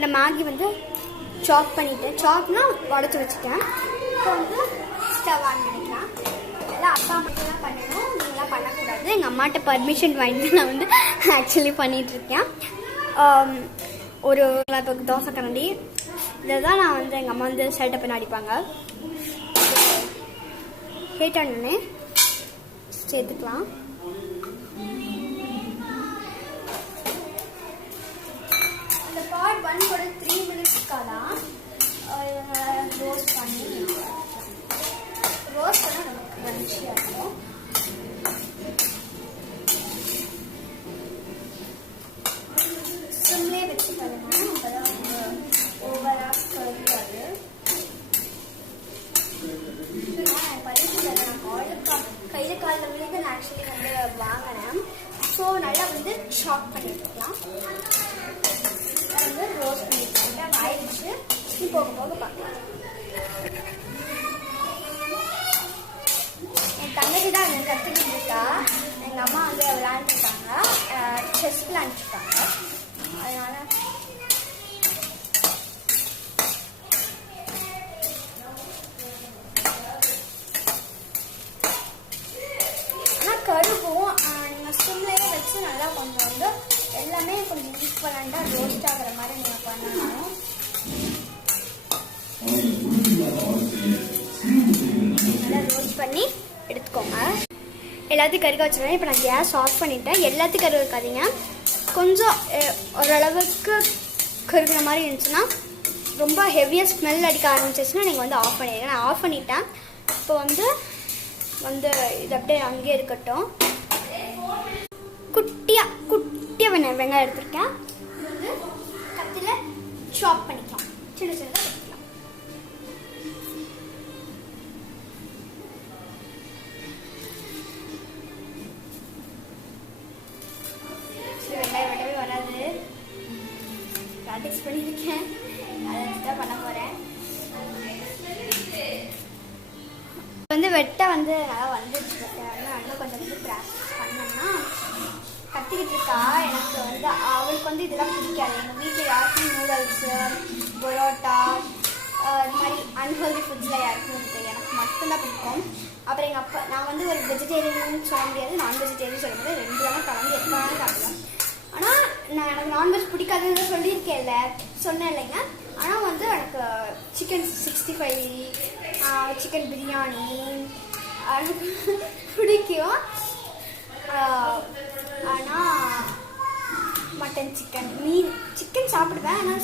அந்த மேகி வந்து சாப் பண்ணிவிட்டேன். சாப்னா உடச்சி வச்சுட்டேன். இப்போ வந்து ஸ்டவ் ஆன் பண்ணிக்கலாம். எல்லாம் அப்பா மட்டும் தான் பண்ணணும், நீங்களாம் பண்ணக்கூடாது. எங்கள் அம்மாட்ட பர்மிஷன் வாங்கிட்டு நான் வந்து ஆக்சுவலி பண்ணிகிட்ருக்கேன். ஒரு தோசை கரண்டி இதை தான் நான் வந்து எங்கள் அம்மா வந்து செட்டப் பண்ணி அடிப்பாங்க. ஹீட் ஆனோடனே சேர்த்துக்கலாம். அந்த பார்ட் 1 கூட 3 மினிட்ஸ்க்காக தான் ரோஸ்ட் பண்ணி ரோஸ்ட் பண்ணால் நமக்கு கிரன்ச்சியாக இருக்கும். சிம்லே வச்சு பண்ணணும், அப்போ தான் ஓவராக கருவாது. கையில் காலில் விழுந்து நான் ஆக்சுவலி வந்து வாங்கினேன். ஸோ நல்லா வந்து ஷாப் பண்ணிட்டுருக்கலாம். வந்து ரோஸ்ட் பண்ணிட்டு ஆயிடுச்சு. போக போக பார்க்கலாம். என் தங்கச்சி தான் எனக்கு கற்றுக்கிட்டு இருக்கா. எங்கள் அம்மா வந்து விளையாண்டுருக்காங்க, செஸ் விளையாண்டுருக்காங்க. அதனால கருவும் நீங்கள் ஸ்டிம்லேயே வச்சு நல்லா கொஞ்சம் வந்து எல்லாமே கொஞ்சம் ஈக்குவலண்டாக ரோஸ்ட் ஆகிற மாதிரி நீங்கள் பண்ணணும். நல்லா ரோஸ்ட் பண்ணி எடுத்துக்கோங்க. எல்லாத்தையும் கருக வச்சுருவேன். இப்போ நான் கேஸ் ஆஃப் பண்ணிவிட்டேன். எல்லாத்தையும் கருக வைக்காதீங்க. கொஞ்சம் ஓரளவுக்கு கருகிற மாதிரி இருந்துச்சுன்னா, ரொம்ப ஹெவியாக ஸ்மெல் அடிக்க ஆரம்பிச்சிச்சுன்னா நீங்கள் வந்து ஆஃப் பண்ணிடுங்க. நான் ஆஃப் பண்ணிட்டேன். இப்போ வந்து இது அப்படியே அங்கேயே இருக்கட்டும். குட்டியாக வெங்காயம் எடுத்துருக்கேன். இது வந்து கத்தியில் சாப் பண்ணிக்கலாம். சின்ன சின்னதாக எடுத்துக்கலாம். வெங்காயம் வெட்டவே வராது, ப்ராக்டிஸ் பண்ணியிருக்கேன். அதை வச்சு தான் பண்ண போகிறேன். வந்து வெட்ட வந்து நல்லா வந்துடுச்சு. இன்னும் கொஞ்சம் வந்து ப்ராக்டிஸ் பண்ணோம்னா கற்றுக்கிட்டு இருக்கா. எனக்கு வந்து அவளுக்கு வந்து இதெல்லாம் பிடிக்காது. எங்கள் வீட்டில் யாருக்கும் நூடுல்ஸு, பரோட்டா இது மாதிரி அன்ஹெல்தி ஃபுட்ஸில் யாருக்கும் இருக்குது. எனக்கு மட்டும்தான் பிடிக்கும். அப்புறம் எங்கள் அப்பா, நான் வந்து ஒரு வெஜிடேரியன் சொல்ல முடியாது, நான் வெஜிடேரியன் சொல்ல முடியாது. ரெண்டு தானே கலந்து எப்போ வேணாலும் சாப்பிடுவேன். ஆனால் நான் எனக்கு நான்வெஜ் பிடிக்காதுன்னு சொல்லியிருக்கேன்ல, சொன்னேன் இல்லைங்க. ஆனால் வந்து எனக்கு சிக்கன் 65, சிக்கன் பிரியாணி எனக்கு பிடிக்கும். ஆனால் மட்டன், சிக்கன், மீன், சிக்கன் சாப்பிடுவேன். ஆனால்